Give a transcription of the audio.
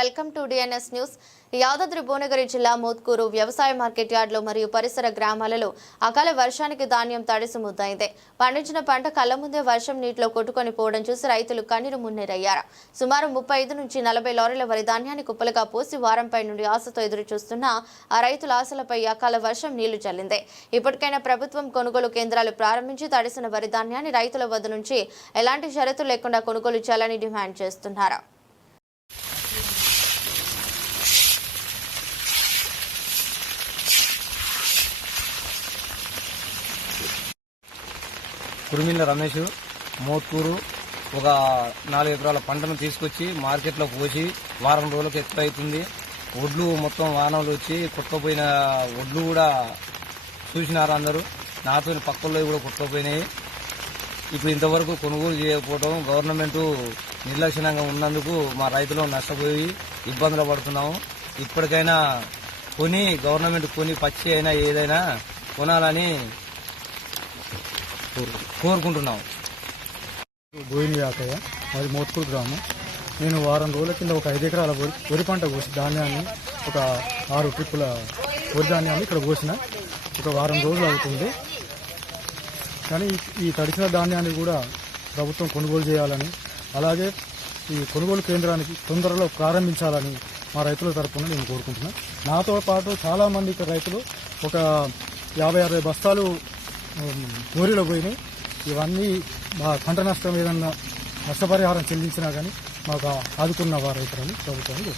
Welcome to DNS news. Yadadri Bhuvanagiri జిల్లా మోత్కూరు వ్యవసాయ market యార్డులో మరియు పరిసర గ్రామాలలో అకాల వర్షానికి ధాన్యం తడిసి ముద్దైంది. పండించిన పంట కళ్ల ముందే వర్షం నీటిలో కొట్టుకొని పోవడం చూసి రైతులు కన్నీరు మున్నీరయ్యారు. సుమారు 35 నుంచి 40 లారీల వరి ధాన్యాన్ని కుప్పలుగా పోసి వారంపై నుండి ఆశతో ఎదురు చూస్తున్న ఆ రైతుల ఆశలపై అకాల వర్షం నీళ్లు చల్లింది. ఇప్పటికైనా ప్రభుత్వం కొనుగోలు కేంద్రాలు ప్రారంభించి తడిసిన వరి ధాన్యాన్ని రైతుల వద్ద నుంచి ఎలాంటి షరతులు లేకుండా కొనుగోలు చేయాలని డిమాండ్ చేస్తున్నారు. కురుమిల్ల రమేష్ మోత్కూరు ఒక 4 ఎకరాల పంటను తీసుకొచ్చి మార్కెట్లో పోసి వారం రోజులకు ఎక్కువ అవుతుంది. ఒడ్లు మొత్తం వానలు వచ్చి కుట్టకపోయిన ఒడ్లు కూడా చూసినారు అందరూ. నాతో పక్కల్లో కూడా కుట్టకపోయినాయి. ఇప్పుడు ఇంతవరకు కొనుగోలు చేయకపోవడం గవర్నమెంట్ నిర్లక్ష్యంగా ఉన్నందుకు మా రైతులు నష్టపోయి ఇబ్బందులు పడుతున్నాము. ఇప్పటికైనా గవర్నమెంట్ పచ్చి అయినా ఏదైనా కొనాలని కోరుకుంటున్నాం. గోవింద్ యాకయ్య, అది మోత్కూరు గ్రామం. నేను వారం రోజుల కింద ఒక 5 ఎకరాల వరి పంట కోసి ధాన్యాన్ని ఒక 6 ట్రిప్పుల వరి ధాన్యాన్ని ఇక్కడ కోసిన ఒక వారం రోజులు అవుతుంది. కానీ ఈ తడిసిన ధాన్యాన్ని కూడా ప్రభుత్వం కొనుగోలు చేయాలని, అలాగే ఈ కొనుగోలు కేంద్రానికి తొందరలో ప్రారంభించాలని మా రైతుల తరఫున నేను కోరుకుంటున్నాను. నాతో పాటు చాలామంది ఇక్కడ రైతులు ఒక 50-60 బస్తాలు మోరీలో పోయినాయి. ఇవన్నీ మా పంట నష్టం ఏదన్నా నష్టపరిహారం చెల్లించినా కానీ మాకు ఆదుకున్న వారు రైతులని ప్రభుత్వాన్ని